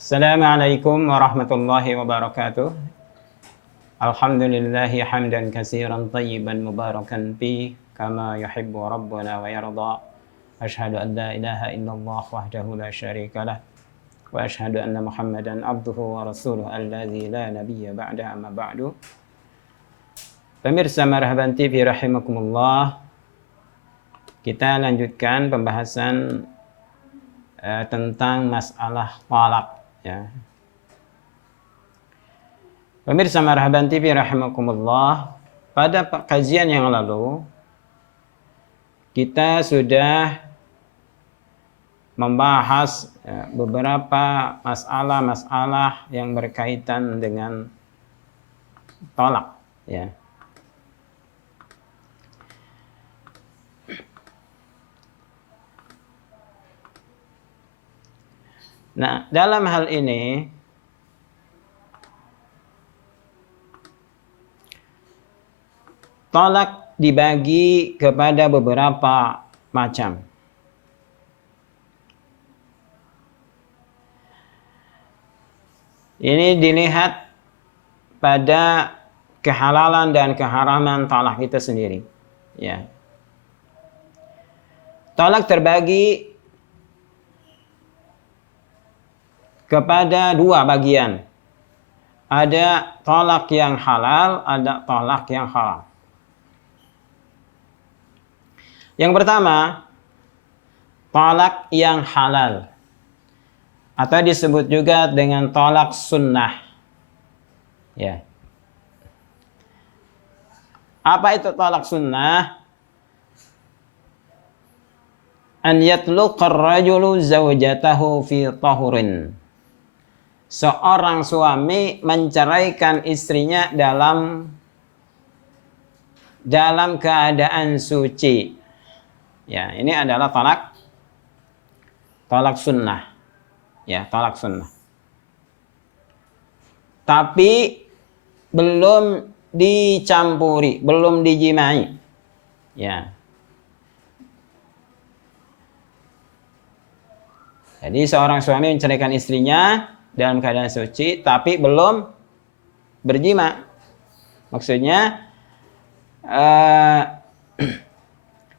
Assalamualaikum warahmatullahi wabarakatuh. Alhamdulillahi hamdan katsiran tayyiban mubarakan fi kama yuhibbu rabbuna wa yarda. Asyhadu an la ilaha illallah wahdahu la syarika lah wa asyhadu anna Muhammadan abduhu wa rasuluhu alladzi la nabiyya ba'da amma ba'du. Pemirsa Marhaban TV rahimakumullah. Kita lanjutkan pembahasan tentang masalah talak, ya. Pemirsa Marhaban TV rahimakumullah, pada kajian yang lalu kita sudah membahas beberapa masalah-masalah yang berkaitan dengan talak, ya. Nah, dalam hal ini talak dibagi kepada beberapa macam. Ini dilihat pada kehalalan dan keharaman talak kita sendiri, ya. Talak terbagi kepada dua bagian. Ada talak yang halal, ada talak yang haram. Yang pertama, talak yang halal, atau disebut juga dengan talak sunnah, ya. Apa itu talak sunnah? An yatluqar rajulu zawjatahu fi tahurin. Seorang suami menceraikan istrinya dalam keadaan suci. Ya, ini adalah talak sunnah. Ya, talak sunnah. Tapi belum dicampuri, belum dijimai. Ya. Jadi seorang suami menceraikan istrinya dalam keadaan suci, tapi belum berjima. Maksudnya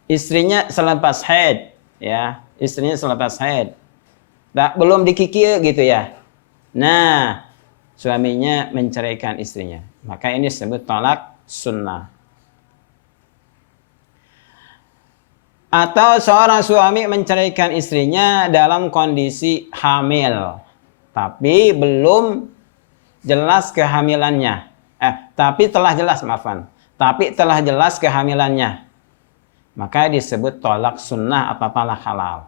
istrinya selepas haid, ya, istrinya selepas haid, belum dikikir gitu ya. Nah, suaminya menceraikan istrinya, maka ini disebut talak sunnah. Atau seorang suami menceraikan istrinya dalam kondisi hamil, tapi belum jelas kehamilannya. Tapi telah jelas kehamilannya. Maka disebut talak sunnah atau talak halal.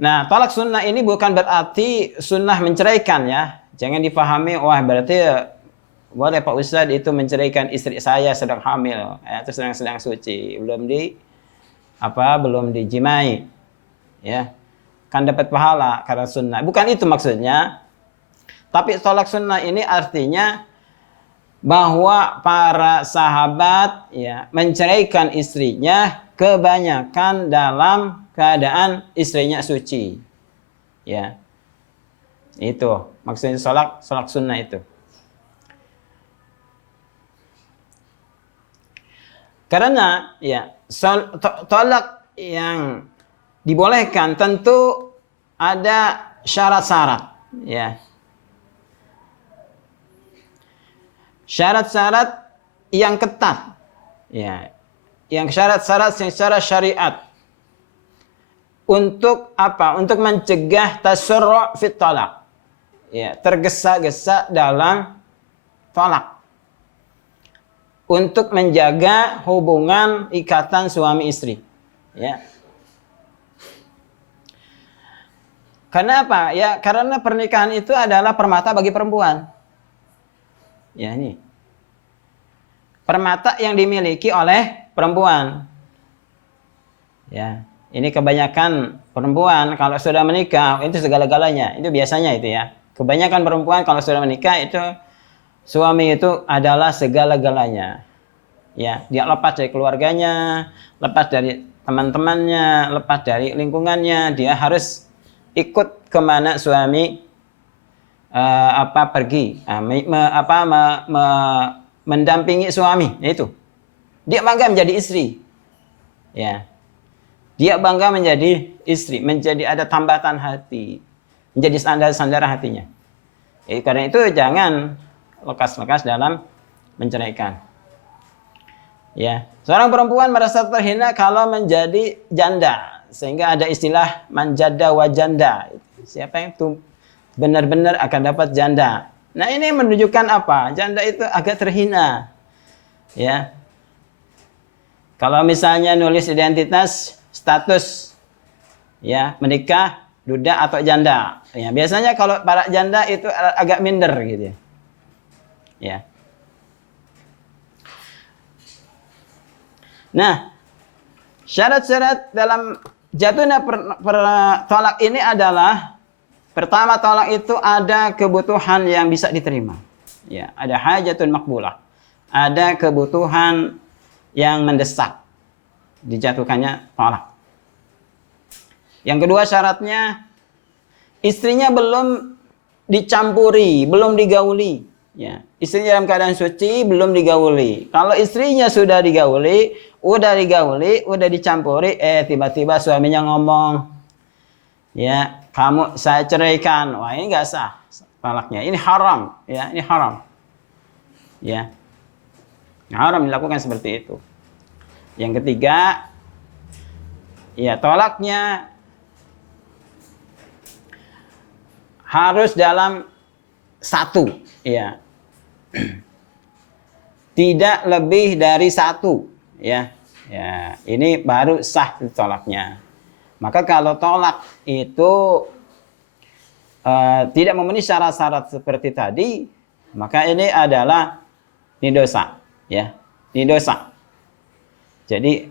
Nah, talak sunnah ini bukan berarti sunnah menceraikan, ya. Jangan dipahami, wah berarti boleh Pak Ustadz itu menceraikan istri saya sedang hamil, atau sedang suci, belum dijimai, ya, kan dapat pahala karena sunnah. Bukan itu maksudnya. Tapi tolak sunnah ini artinya bahwa para sahabat, ya, menceraikan istrinya kebanyakan dalam keadaan istrinya suci, ya. Itu maksudnya tolak sunnah itu. Karena, ya, tolak yang dibolehkan tentu ada syarat-syarat, ya. Syarat-syarat yang ketat, ya. Yang syarat-syarat secara syariat. Untuk apa? Untuk mencegah tasyurru' fit talak. Ya, tergesa-gesa dalam talak. Untuk menjaga hubungan ikatan suami istri, ya. Karena apa? Ya, karena pernikahan itu adalah permata bagi perempuan. Ya, ini permata yang dimiliki oleh perempuan. Ya, ini kebanyakan perempuan kalau sudah menikah itu segala-galanya. Itu biasanya itu, ya. Kebanyakan perempuan kalau sudah menikah itu suami itu adalah segala-galanya. Ya, dia lepas dari keluarganya, lepas dari teman-temannya, lepas dari lingkungannya, dia harus ikut kemana suami pergi, mendampingi suami, itu. Dia bangga menjadi istri, ya. Dia bangga menjadi istri, menjadi ada tambatan hati, menjadi sandar hatinya. Karena itu jangan lekas-lekas dalam menceraikan. Ya, seorang perempuan merasa terhina kalau menjadi janda, sehingga ada istilah manjada wajanda. Siapa yang itu benar-benar akan dapat janda. Nah, ini menunjukkan apa? Janda itu agak terhina. Ya. Kalau misalnya nulis identitas, status, ya, menikah, duda atau janda. Ya, biasanya kalau para janda itu agak minder gitu. Ya. Nah, syarat-syarat dalam jatuhnya tolak ini adalah, pertama, tolak itu ada kebutuhan yang bisa diterima. Ya, ada hajatun makbulah. Ada kebutuhan yang mendesak dijatuhkannya tolak. Yang kedua syaratnya, istrinya belum dicampuri, belum digauli. Ya, istrinya dalam keadaan suci, belum digauli. Kalau istrinya sudah digauli, udah dicampuri, tiba-tiba suaminya ngomong, ya, kamu saya ceraikan. Wah, ini nggak sah talaknya. Ini haram, ya, ini haram. Ya. Haram dilakukan seperti itu. Yang ketiga, ya, tolaknya harus dalam satu, ya. Tidak lebih dari satu, ya. Ya, ini baru sah tolaknya. Maka kalau tolak itu tidak memenuhi syarat-syarat seperti tadi, maka ini adalah dosa, ya. Ini dosa. Jadi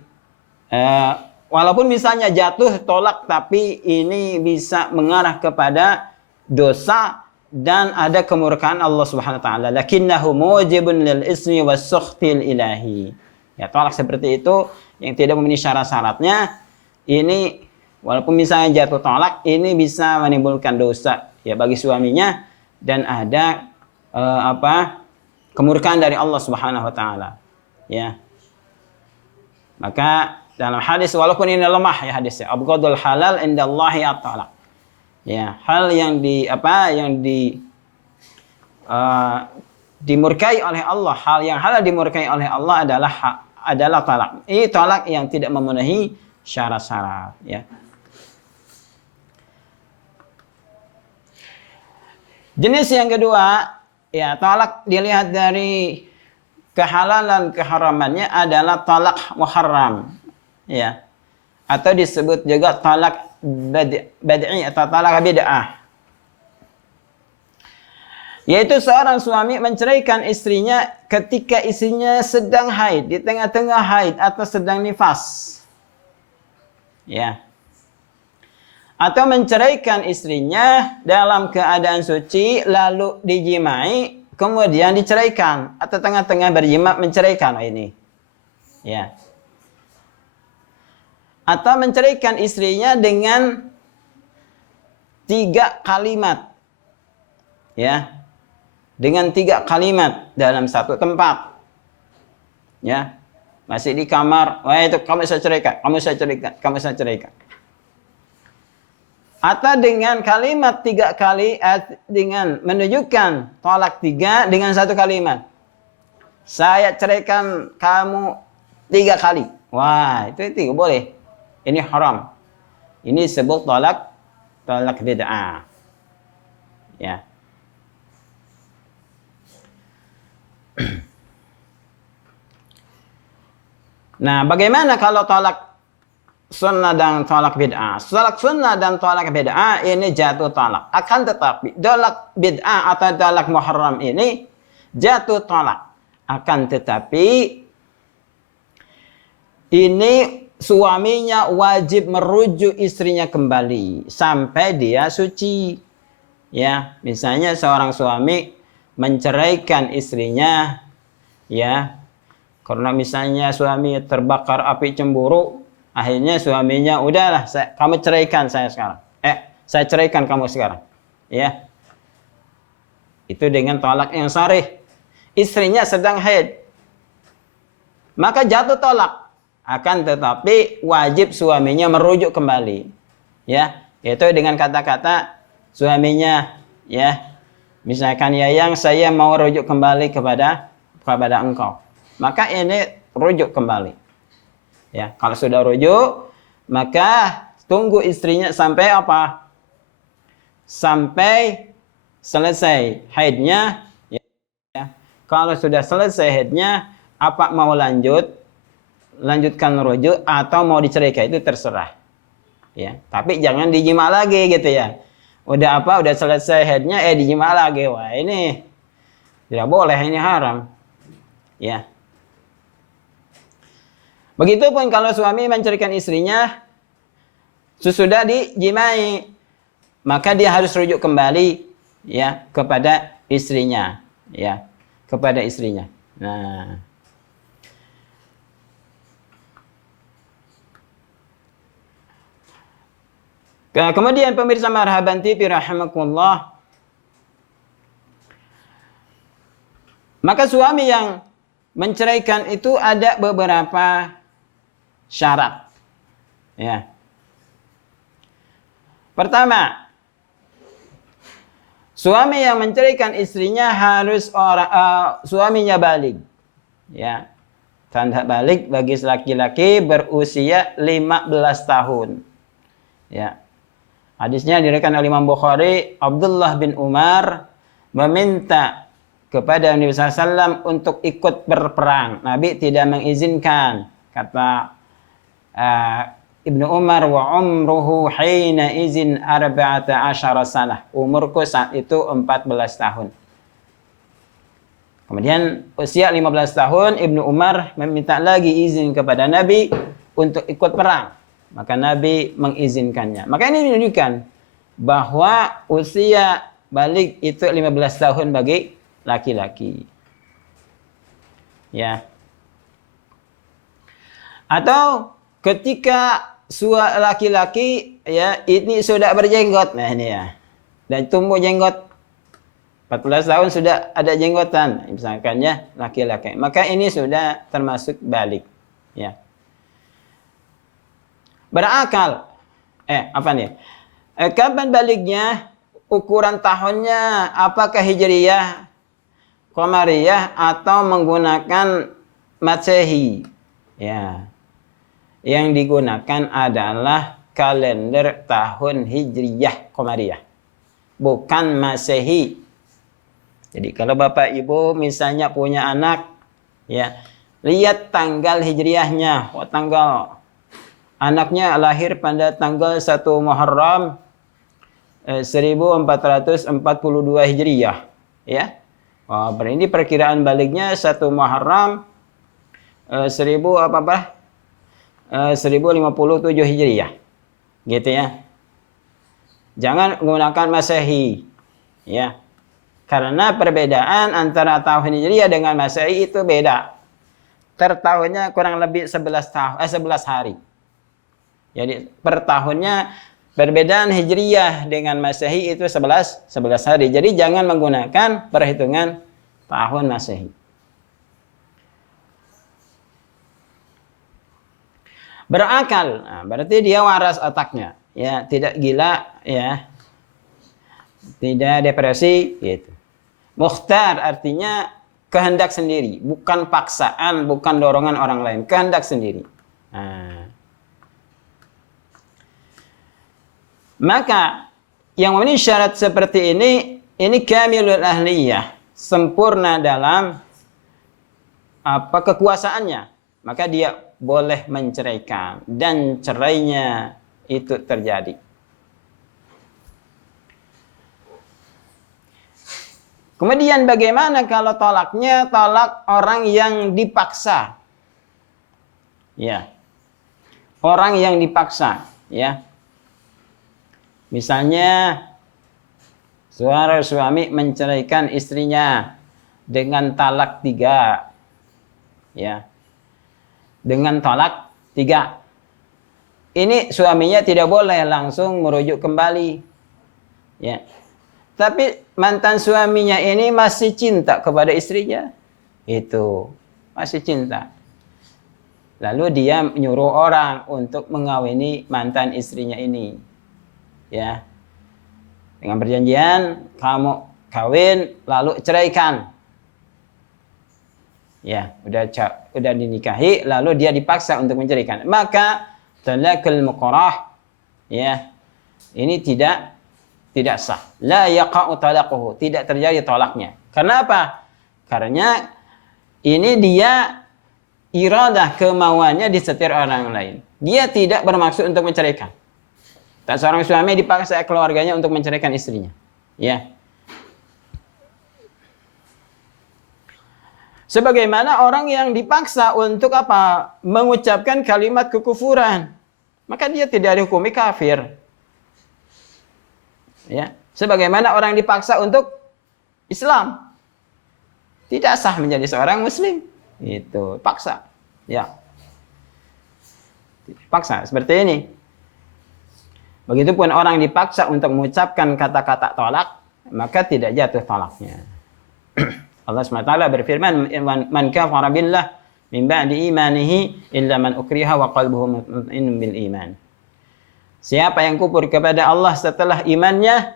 walaupun misalnya jatuh tolak, tapi ini bisa mengarah kepada dosa dan ada kemurkaan Allah Subhanahu wa taala. Lakinnahu mujibun lil ismi was-sukhtil ilahi. Ya, tolak seperti itu yang tidak memenuhi syarat-syaratnya, ini walaupun misalnya jatuh tolak, ini bisa menimbulkan dosa, ya, bagi suaminya, dan ada kemurkaan dari Allah Subhanahu wa taala. Ya. Maka dalam hadis, walaupun ini lemah ya hadisnya, abghadul halal indallahi at-talaq. Ya, hal yang dimurkai oleh Allah, hal yang halal dimurkai oleh Allah adalah talak. Ini talak yang tidak memenuhi syarat-syarat, ya. Jenis yang kedua, ya, talak dilihat dari kehalalan keharamannya adalah talak muharram, ya, atau disebut juga talak bad'i atau talak bid'ah, yaitu seorang suami menceraikan istrinya ketika istrinya sedang haid, di tengah-tengah haid atau sedang nifas, ya, atau menceraikan istrinya dalam keadaan suci lalu dijimai kemudian diceraikan, atau tengah-tengah berjima menceraikan ini, ya. Atau menceraikan istrinya dengan 3 kalimat, ya, dengan 3 kalimat dalam satu tempat, ya, masih di kamar, wah itu kamu saya ceraikan, kamu saya ceraikan, kamu saya ceraikan. Atau dengan kalimat 3 kali, dengan menunjukkan tolak 3 dengan 1 kalimat, saya ceraikan kamu 3 kali, wah itu boleh. Ini haram. Ini disebut talak bid'ah. Ya. Nah, bagaimana kalau talak sunnah dan talak bid'ah? Talak sunnah dan talak bid'ah ini jatuh talak. Akan tetapi talak bid'ah atau talak muharram ini jatuh talak. Akan tetapi ini suaminya wajib merujuk istrinya kembali sampai dia suci. Ya, misalnya seorang suami menceraikan istrinya, ya, karena misalnya suami terbakar api cemburu, Akhirnya suaminya, udahlah, kamu ceraikan saya sekarang. Saya ceraikan kamu sekarang. Ya. Itu dengan tolak yang sharih. Istrinya sedang haid. Maka jatuh tolak. Akan tetapi wajib suaminya merujuk kembali. Ya, yaitu dengan kata-kata suaminya, ya. Misalkan, ya yang saya mau rujuk kembali kepada engkau. Maka ini rujuk kembali. Ya, kalau sudah rujuk, maka tunggu istrinya sampai apa? Sampai selesai haidnya. Ya. Kalau sudah selesai haidnya, apa mau lanjutkan rujuk atau mau diceraikan, itu terserah. Ya, tapi jangan dijima lagi gitu ya. Udah selesai haidnya, dijima lagi. Wah, ini tidak boleh, ini haram. Ya. Begitupun kalau suami menceraikan istrinya sesudah dijimai, maka dia harus rujuk kembali, ya, kepada istrinya, ya, kepada istrinya. Nah, kemudian pemirsa Marhaban TV rahimakumullah, maka suami yang menceraikan itu ada beberapa syarat. Ya. Pertama, suami yang menceraikan istrinya harus suaminya baligh. Ya. Tanda baligh bagi laki-laki berusia 15 tahun. Ya. Hadisnya diriwayatkan oleh Imam Bukhari, Abdullah bin Umar meminta kepada Nabi SAW untuk ikut berperang. Nabi tidak mengizinkan. Kata Ibnu Umar, wa umruhu hina izin 14 sanah. Umurku saat itu 14 tahun. Kemudian usia 15 tahun Ibnu Umar meminta lagi izin kepada Nabi untuk ikut perang. Maka Nabi mengizinkannya. Maka ini menunjukkan bahwa usia baligh itu 15 tahun bagi laki-laki. Ya. Atau ketika laki-laki, ya, ini sudah berjenggot. Nah, ini ya. Dan tumbuh jenggot. 14 tahun sudah ada jenggotan, misalkan, ya, laki-laki. Maka ini sudah termasuk baligh. Ya. Berakal. Apa nih? Kapan balighnya? Ukuran tahunnya apakah hijriyah, qamariyah, atau menggunakan Masehi? Ya. Yang digunakan adalah kalender tahun hijriyah qamariyah, bukan Masehi. Jadi kalau Bapak Ibu misalnya punya anak, ya, lihat tanggal hijriyahnya, tanggal anaknya lahir pada tanggal 1 Muharram 1442 Hijriyah, ya. Berarti perkiraan balighnya 1 Muharram 1057 Hijriyah. Gitu ya. Jangan menggunakan Masehi, ya. Karena perbedaan antara tahun Hijriyah dengan Masehi itu beda. Tahunnya kurang lebih 11 hari. Jadi per tahunnya perbedaan Hijriyah dengan Masehi itu 11 hari. Jadi jangan menggunakan perhitungan tahun Masehi. Berakal, nah, berarti dia waras otaknya, ya, tidak gila, ya, tidak depresi, gitu. Mukhtar artinya kehendak sendiri, bukan paksaan, bukan dorongan orang lain, kehendak sendiri. Nah. Maka yang memenuhi syarat seperti ini kamilul ahliyah, sempurna dalam kekuasaannya, maka dia boleh menceraikan dan cerainya itu terjadi. Kemudian bagaimana kalau tolaknya tolak orang yang dipaksa? Ya. Orang yang dipaksa, ya. Misalnya seorang suami menceraikan istrinya dengan talak 3. Ya. Dengan talak 3. ini suaminya tidak boleh langsung merujuk kembali. Ya. Tapi mantan suaminya ini masih cinta kepada istrinya. Itu, masih cinta. Lalu dia menyuruh orang untuk mengawini mantan istrinya ini. Ya. Dengan perjanjian, kamu kawin lalu ceraikan. Ya, udah dinikahi lalu dia dipaksa untuk menceraikan. Maka talaqul mukrah, ya. Ini tidak sah. La yaqa'u talaquhu, tidak terjadi talaknya. Karena apa? Karena ini dia iradah, kemauannya disetir orang lain. Dia tidak bermaksud untuk menceraikan. Tak seorang suami dipaksa keluarganya untuk menceraikan istrinya. Ya. Sebagaimana orang yang dipaksa untuk apa? Mengucapkan kalimat kekufuran. Maka dia tidak dihukumi kafir. Ya. Sebagaimana orang dipaksa untuk Islam. Tidak sah menjadi seorang muslim. Itu paksa. Ya. Paksa seperti ini. Begitupun orang dipaksa untuk mengucapkan kata-kata tolak, maka tidak jatuh tolaknya. Allah SWT berfirman, "Man kafara billah min ba'di imanihi illa man ukriha wa qalbuhu mutma'innun bil iman." Siapa yang kufur kepada Allah setelah imannya,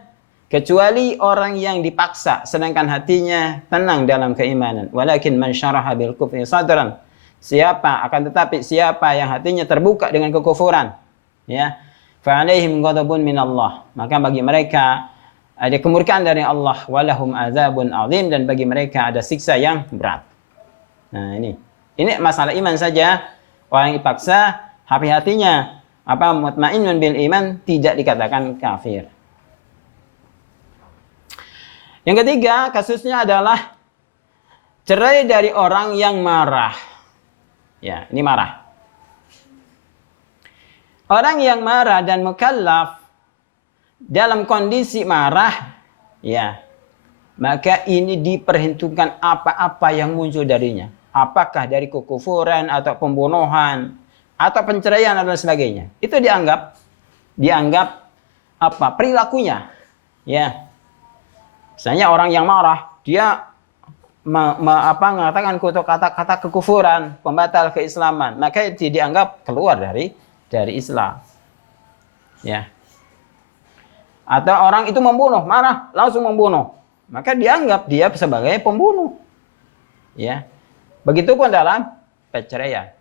kecuali orang yang dipaksa sedangkan hatinya tenang dalam keimanan. Walakin man syaraha bil kufri sadran. Tetapi siapa yang hatinya terbuka dengan kekufuran, ya, fa alaihim ghadabun min Allah. Maka bagi mereka ada kemurkaan dari Allah, walahum azabun azim, dan bagi mereka ada siksa yang berat. Nah, ini masalah iman saja. Orang yang dipaksa hati-hatinya mutmainnun bil iman, tidak dikatakan kafir. Yang ketiga, kasusnya adalah cerai dari orang yang marah. Ya, ini marah. Orang yang marah dan mukallaf dalam kondisi marah, ya, maka ini diperhitungkan apa-apa yang muncul darinya. Apakah dari kekufuran atau pembunuhan atau penceraian dan sebagainya. Itu dianggap perilakunya. Ya. Misalnya orang yang marah, dia mengatakan kata-kata kekufuran, pembatal keislaman, maka itu dianggap keluar dari Islam. Ya. Atau orang itu membunuh, marah, langsung membunuh, maka dianggap dia sebagai pembunuh. Ya. Begitupun dalam perceraian.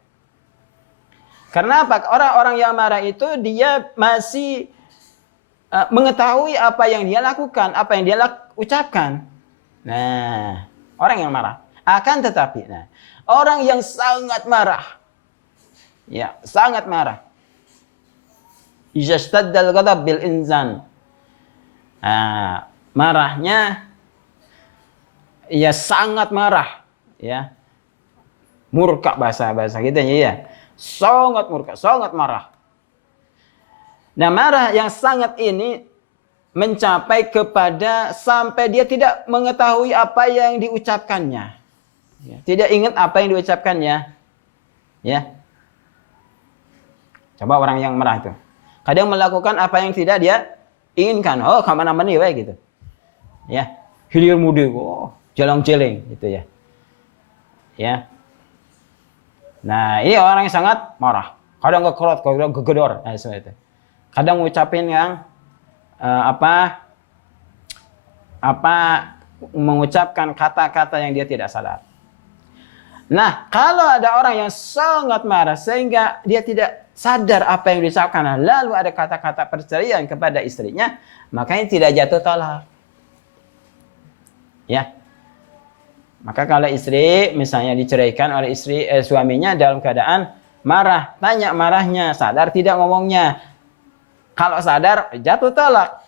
Karena apa? Orang-orang yang marah itu dia masih mengetahui apa yang dia lakukan, apa yang dia ucapkan. Nah, orang yang marah. Akan tetapi, orang yang sangat marah, ya, sangat marah. Ijastaddal ghadab bil insan. Marahnya, ya sangat marah, ya. Murka bahasa kita ya. Sangat murka, sangat marah. Nah, marah yang sangat ini mencapai kepada sampai dia tidak mengetahui apa yang diucapkannya. Ya, tidak ingat apa yang diucapkannya. Ya. Coba orang yang marah itu. Kadang melakukan apa yang tidak dia inginkan. Oh, kemana-mana gitu. Ya. Hilir mudi, jalang-jeleng gitu ya. Ya. Nah, ini orang yang sangat marah. Kadang kekerot, kadang gegedor, seperti itu. Kadang ngucapin yang mengucapkan kata-kata yang dia tidak sadar. Nah, kalau ada orang yang sangat marah sehingga dia tidak sadar apa yang diucapkan, lalu ada kata-kata perceraian kepada istrinya, makanya tidak jatuh talak. Ya. Maka kalau istri misalnya diceraikan oleh suaminya dalam keadaan marah, tanya marahnya, sadar tidak ngomongnya. Kalau sadar, jatuh talak.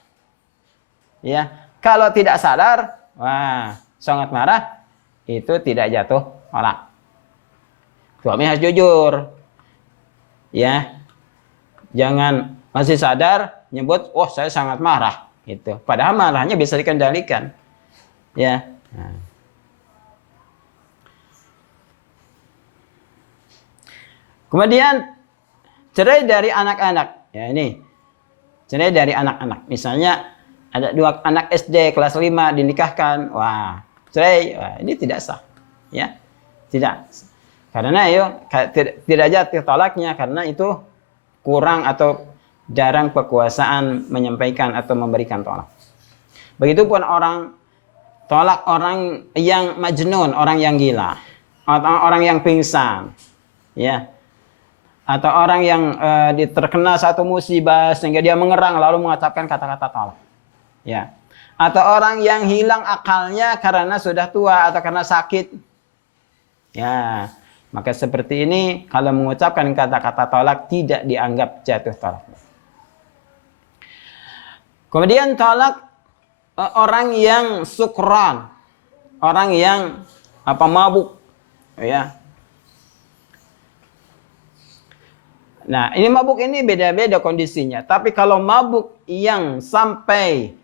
Ya, kalau tidak sadar, sangat marah, itu tidak jatuh talak. Suami harus jujur. Ya. Jangan masih sadar nyebut, saya sangat marah, gitu. Padahal marahnya bisa dikendalikan. Ya. Kemudian cerai dari anak-anak. Ya ini. Cerai dari anak-anak. Misalnya ada 2 anak SD kelas 5 dinikahkan. Wah, cerai. Wah, ini tidak sah. Ya. Tidak. Karena tidak jatuh talaknya karena itu kurang atau jarang kekuasaan menyampaikan atau memberikan tolak. Begitupun tolak orang yang majnun, orang yang gila, atau orang yang pingsan, ya. Atau orang yang terkena satu musibah sehingga dia mengerang lalu mengucapkan kata-kata tolak. Ya. Atau orang yang hilang akalnya karena sudah tua atau karena sakit. Ya. Maka seperti ini kalau mengucapkan kata-kata tolak tidak dianggap jatuh tolak. Kemudian tolak orang yang sukran, orang yang mabuk, ya. Nah, ini mabuk ini beda-beda kondisinya. Tapi kalau mabuk yang sampai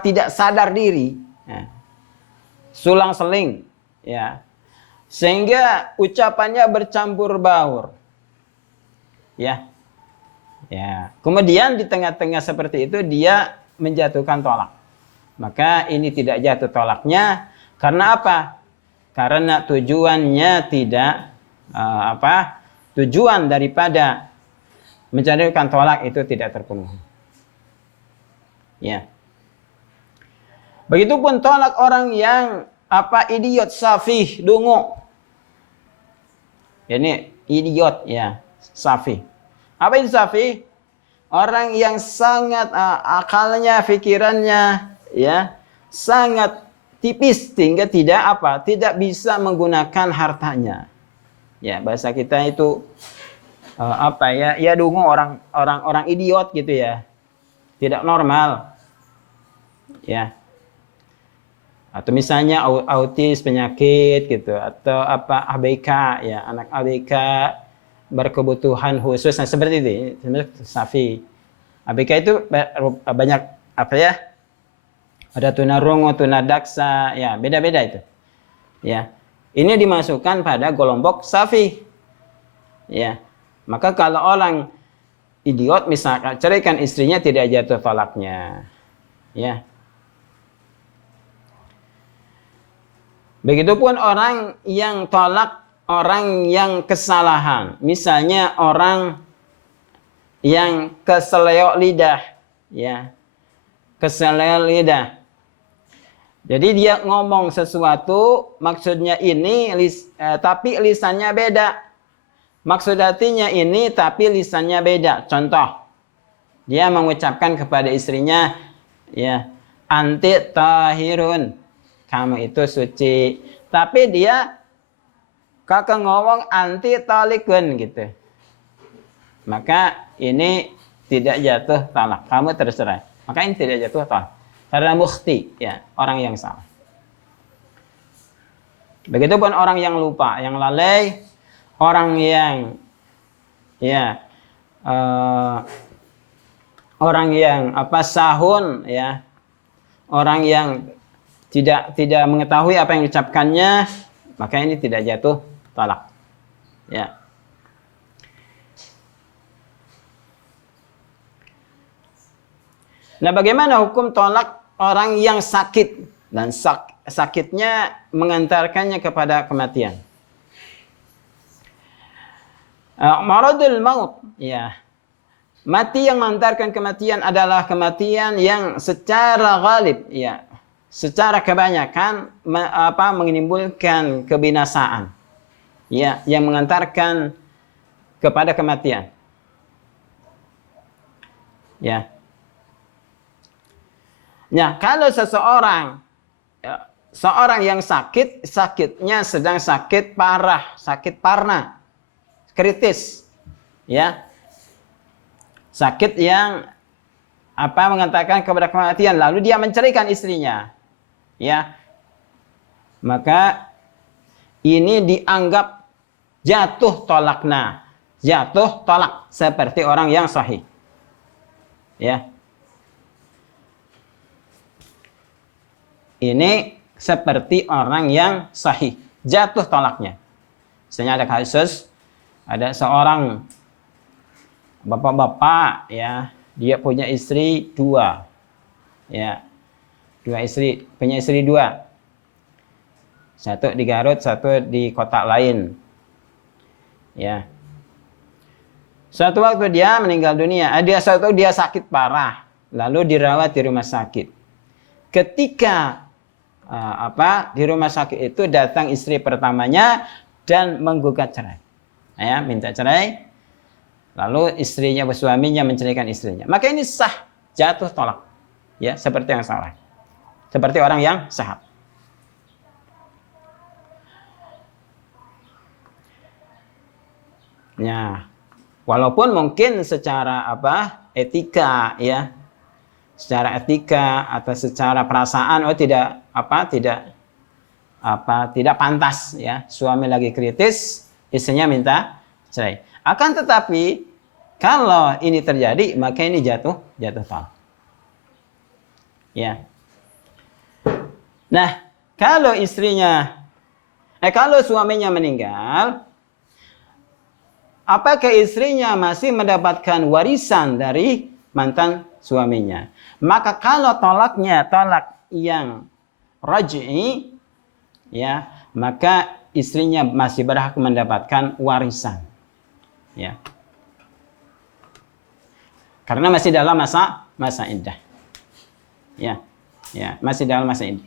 tidak sadar diri, ya, sulang-seling, ya, sehingga ucapannya bercampur baur, ya, ya. Kemudian di tengah-tengah seperti itu dia menjatuhkan tolak. Maka ini tidak jatuh tolaknya karena apa? Karena tujuannya tidak tujuan daripada menjatuhkan tolak itu tidak terpenuhi. Ya. Begitupun tolak orang yang idiot, safih, dungu. Ini idiot, ya, safih. Apa itu safih? Orang yang sangat akalnya, pikirannya, ya, sangat tipis sehingga tidak bisa menggunakan hartanya. Ya, bahasa kita itu ya dungu, orang idiot gitu ya. Tidak normal. Ya. Atau misalnya autis, penyakit gitu, atau ABK, ya, anak ABK berkebutuhan khusus, nah seperti itu, safi. ABK itu banyak ada tunarungu, tunadaksa, ya, beda-beda itu. Ya. Ini dimasukkan pada kelompok safi. Ya. Maka kalau orang idiot misalkan ceraikan istrinya tidak jatuh talaknya. Ya. Begitupun orang yang tolak orang yang kesalahan. Misalnya orang yang keseleo lidah, ya. Keseleo lidah. Jadi dia ngomong sesuatu, maksudnya ini, tapi lisannya beda. Maksud hatinya ini, tapi lisannya beda. Contoh, dia mengucapkan kepada istrinya, ya, anti tahirun, kamu itu suci. Tapi dia kakak ngomong anti talikun gitu. Maka ini tidak jatuh talak. Kamu terserah. Maka ini tidak jatuh talak. Karena mukhti, ya, orang yang salah. Begitupun orang yang lupa, yang lalai, orang yang sahun, ya, orang yang tidak mengetahui apa yang diucapkannya, maka ini tidak jatuh talak. Ya. Nah, bagaimana hukum tolak orang yang sakit dan sakitnya mengantarkannya kepada kematian? Maradul maut, ya. Mati yang mengantarkan kematian adalah kematian yang secara ghalib, ya, secara kebanyakan menimbulkan kebinasaan, ya, yang mengantarkan kepada kematian. Ya. Nah, kalau seorang yang sakitnya sedang sakit parah, sakit parna, kritis, ya, sakit yang mengantarkan kepada kematian, lalu dia menceraikan istrinya, ya, maka ini dianggap jatuh tolakna, jatuh tolak seperti orang yang sahih, ya. Ini seperti orang yang sahih, jatuh tolaknya. Misalnya ada kasus, ada seorang bapak-bapak ya, dia punya istri 2, ya, 2 istri, punya istri 2, satu di Garut, satu di kota lain, ya. Suatu waktu dia meninggal dunia, suatu dia sakit parah, lalu dirawat di rumah sakit. Ketika di rumah sakit itu datang istri pertamanya dan menggugat cerai, ya, minta cerai. Lalu suaminya menceraikan istrinya. Maka ini sah, jatuh tolak. Ya, seperti yang salah. Seperti orang yang sahab. Ya, walaupun mungkin secara etika, ya. Secara etika atau secara perasaan tidak pantas, ya. Suami lagi kritis, istrinya minta cerai. Akan tetapi kalau ini terjadi, maka ini jatuh talak. Ya. Nah, kalau suaminya meninggal, apakah istrinya masih mendapatkan warisan dari mantan suaminya? Maka kalau tolaknya tolak yang raj'i, ya, maka istrinya masih berhak mendapatkan warisan. Ya. Karena masih dalam masa iddah. Ya. Ya, masih dalam masa iddah.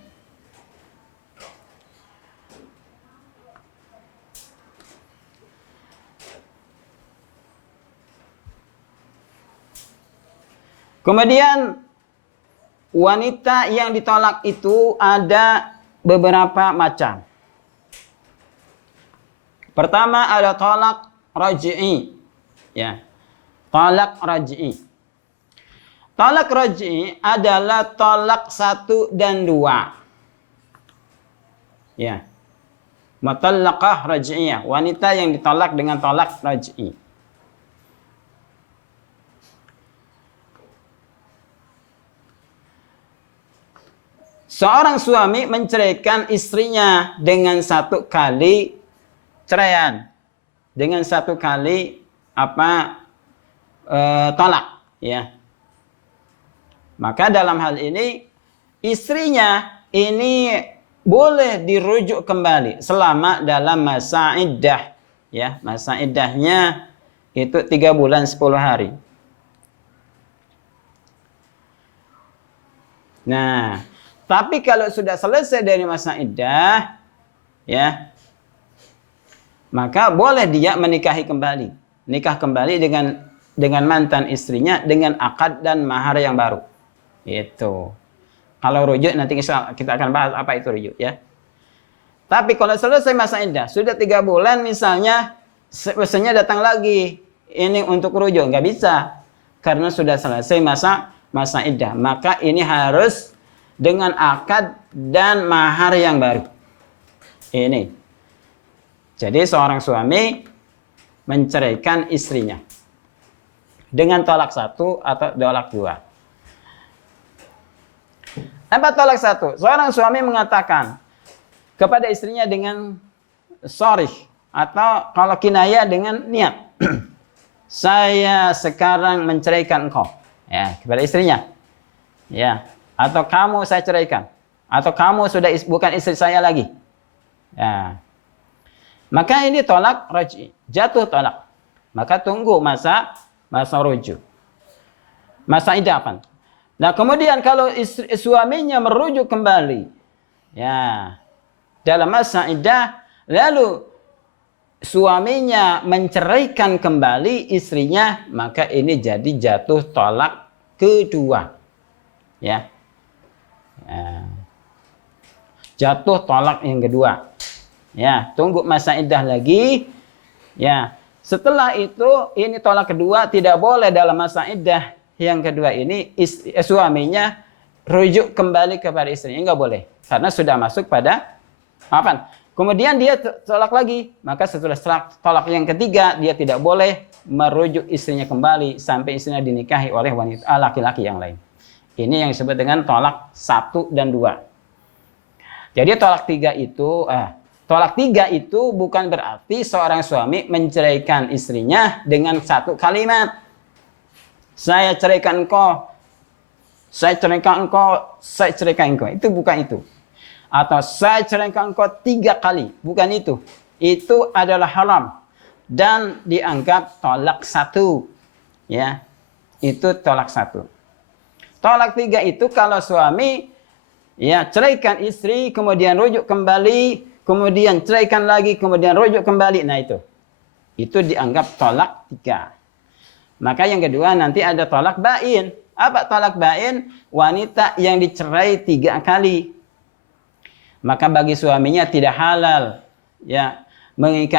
Kemudian wanita yang ditolak itu ada beberapa macam. Pertama ada tolak raj'i. Ya. Tolak raj'i. Tolak raj'i adalah tolak 1 dan 2. Ya. Mutallaqah raj'iyah, wanita yang ditolak dengan tolak raj'i. Seorang suami menceraikan istrinya dengan 1 kali ceraian, dengan 1 kali tolak, ya. Maka dalam hal ini istrinya ini boleh dirujuk kembali selama dalam masa iddah, ya. Masa iddahnya itu 3 bulan 10 hari. Nah, tapi kalau sudah selesai dari masa iddah, ya, maka boleh dia menikahi kembali, nikah kembali dengan mantan istrinya dengan akad dan mahar yang baru. Itu. Kalau rujuk nanti kita akan bahas apa itu rujuk, ya. Tapi kalau selesai masa iddah, sudah 3 bulan misalnya, pesannya datang lagi, ini untuk rujuk, nggak bisa, karena sudah selesai masa iddah. Maka ini harus dengan akad dan mahar yang baru. Ini. Jadi seorang suami menceraikan istrinya dengan tolak 1 atau tolak 2. Apa tolak 1? Seorang suami mengatakan kepada istrinya dengan sharih atau kalau kinayah dengan niat. Saya sekarang menceraikan engkau, ya, kepada istrinya. Ya, atau kamu saya ceraikan, atau kamu sudah bukan istri saya lagi. Ya. Maka ini tolak raj'i, jatuh tolak. Maka tunggu masa rujuk. Masa iddah. Nah, kemudian kalau suaminya merujuk kembali, ya, dalam masa iddah, lalu suaminya menceraikan kembali istrinya, maka ini jadi jatuh tolak kedua. Ya. Jatuh tolak yang kedua. Ya, tunggu masa iddah lagi. Ya. Setelah itu ini tolak kedua, tidak boleh dalam masa iddah yang kedua ini suaminya rujuk kembali kepada istrinya, enggak boleh. Karena sudah masuk pada kemudian dia tolak lagi, maka setelah tolak yang ketiga dia tidak boleh merujuk istrinya kembali sampai istrinya dinikahi oleh wanita laki-laki yang lain. Ini yang disebut dengan tolak 1 dan 2. Jadi tolak 3 itu bukan berarti seorang suami menceraikan istrinya dengan 1 kalimat. Saya ceraikan engkau, saya ceraikan engkau, saya ceraikan engkau. Itu bukan itu. Atau saya ceraikan engkau 3 kali. Bukan itu. Itu adalah haram. Dan dianggap tolak 1. Ya, itu tolak 1. Tolak 3 itu kalau suami ya ceraikan istri, kemudian rujuk kembali, kemudian ceraikan lagi, kemudian rujuk kembali. Nah itu. Itu dianggap tolak 3. Maka yang kedua nanti ada tolak bain. Apa tolak bain? Wanita yang dicerai 3 kali. Maka bagi suaminya tidak halal ya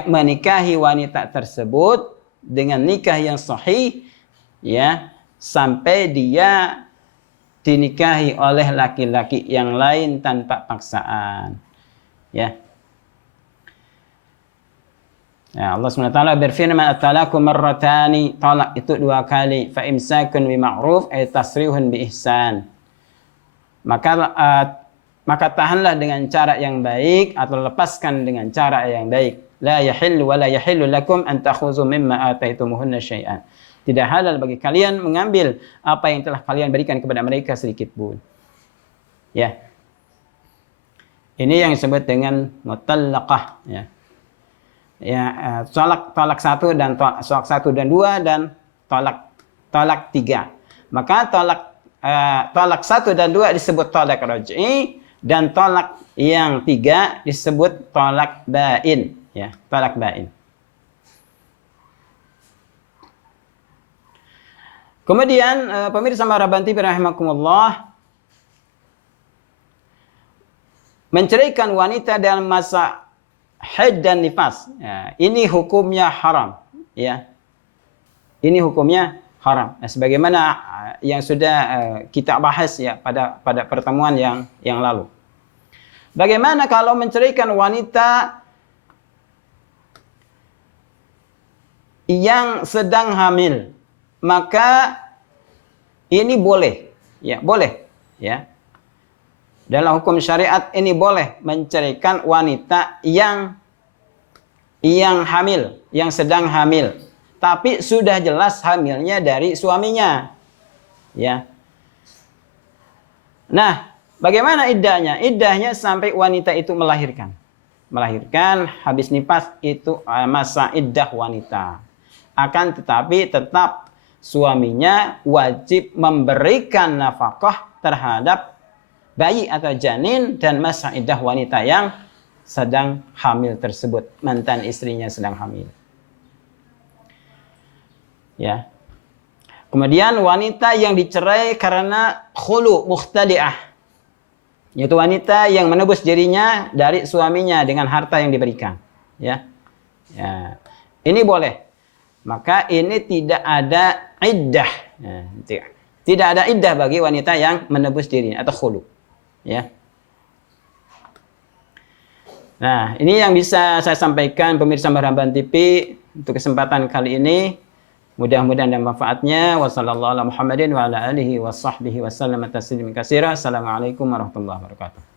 menikahi wanita tersebut dengan nikah yang sahih ya sampai dia dinikahi oleh laki-laki yang lain tanpa paksaan. Ya. Ya, Allah SWT berfirman, at-talaqu marratani, talak itu 2 kali, fa imsakun bi ma'ruf ay tasrihun bi ihsan. Maka tahanlah dengan cara yang baik atau lepaskan dengan cara yang baik. La yahillu wa la yahillu lakum an takhuzu mimma ataitumuhunna syai'an. Tidak halal bagi kalian mengambil apa yang telah kalian berikan kepada mereka sedikit pun. Ya. Ini yang disebut dengan mutallaqah ya. Ya, talak 1 dan talak 1 dan 2 dan talak 3. Maka talak 1 dan 2 disebut talak raj'i dan talak yang 3 disebut talak bain ya, talak bain. Kemudian pemirsa Marhaban TV rahimakumullah, menceraikan wanita dalam masa haid dan nifas. Ya, ini hukumnya haram. Ya, ini hukumnya haram. Nah, sebagaimana yang sudah kita bahas ya pada pertemuan yang lalu. Bagaimana kalau menceraikan wanita yang sedang hamil? Maka ini boleh, ya boleh, ya. Dalam hukum syariat ini boleh menceraikan wanita yang hamil, yang sedang hamil, tapi sudah jelas hamilnya dari suaminya, ya. Nah, bagaimana iddahnya? Iddahnya sampai wanita itu melahirkan. Melahirkan habis nifas itu masa iddah wanita. Akan tetapi tetap suaminya wajib memberikan nafkah terhadap bayi atau janin dan masa iddah wanita yang sedang hamil tersebut, mantan istrinya sedang hamil. Ya. Kemudian wanita yang dicerai karena khulu mukhtali'ah, yaitu wanita yang menebus dirinya dari suaminya dengan harta yang diberikan. Ya. Ya. Ini boleh. Maka ini tidak ada iddah. Ya, tidak ada iddah bagi wanita yang menebus dirinya atau khulu. Ya. Nah, ini yang bisa saya sampaikan pemirsa Marhaban TV untuk kesempatan kali ini. Mudah-mudahan ada manfaatnya. Wassallallahu ala Muhammadin wa ala alihi wa sahbihi wa sallam tasliman katsira. Assalamualaikum warahmatullahi wabarakatuh.